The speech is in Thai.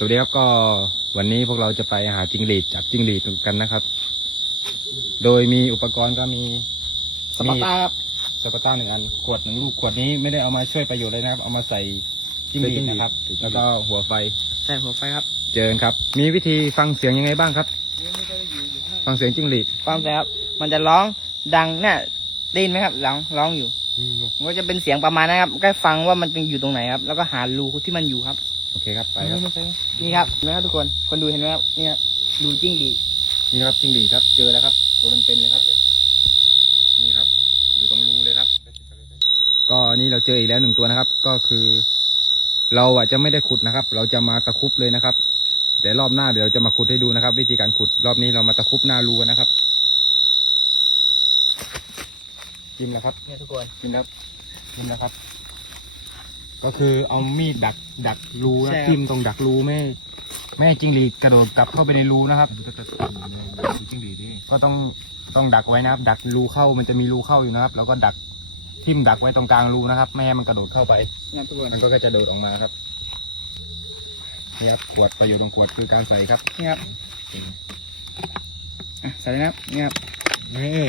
สวัสดีครับก็วันนี้พวกเราจะไปหาจิงหรีดจับจิงหรีดกันนะครับ โดยมีอุปกรณ์ก็มีสปาร์ต้าครับสปาร์ต้าหนึ่งอัน ขวดหนึ่งลูกขวดนี้ไม่ได้เอามาช่วยประโยชน์เลยนะครับ เอามาใส่จิงหรีดนะครับ แล้วก็หัวไฟใช่หัวไฟครับ เจอกันครับ มีวิธีฟังเสียงยังไงบ้างครับ ฟังเสียงจิงหรีดฟังใช่ครับ มันจะร้องดังเนี่ยได้ยินไหมครับร้องร้องอยู่มันก็จะเป็นเสียงประมาณนะครับ ก็ฟังว่ามันอยู่ตรงไหนครับ แล้วก็หารูที่มันอยู่ครับ โอเคครับไปครับนี่ครับเห็นไหมครับทุกคนคนดูเห็นไหมครับนี่ครับรูจิ้งหรีดนี่ครับจิงหรีดครับ เจอแล้วครับตัวเป็นๆเลยครับ นี่ครับอยู่ตรงรูเลยครับ ก็นี่เราเจออีกแล้วหนึ่งตัวนะครับ ก็คือ เราอะจะไม่ได้ขุดนะครับ เราจะมาตะครุบเลยนะครับเดี๋ยวรอบหน้าเดี๋ยวเราจะมาขุดให้ดูนะครับ วิธีการขุดรอบนี้เรามาตะครุบหน้ารูกันนะครับจิ้มแล้วครับเนี่ยทุกคนจิ้มแล้วจิ้มแล้วครับ ก็คือเอามีดดักดักรูนะใช่ครับ จิ้มตรงดักรูไม่ให้ไม่ให้จิ้งหรีดกระโดดกลับเข้าไปในรูนะครับจิ้งหรีดก็ต้องต้องดักไว้นะครับ ดักรูเข้ามันจะมีรูเข้าอยู่นะครับ แล้วก็ดักทิ่มดักไว้ตรงกลางรูนะครับไม่ให้มันกระโดดเข้าไปเนี่ยทุกคนมันก็จะโดดออกมาครับนี่ครับขวดประโยชน์ของขวดคือการใส่ครับ นี่ครับอะใส่เลยนะครับนี่ครับ นี่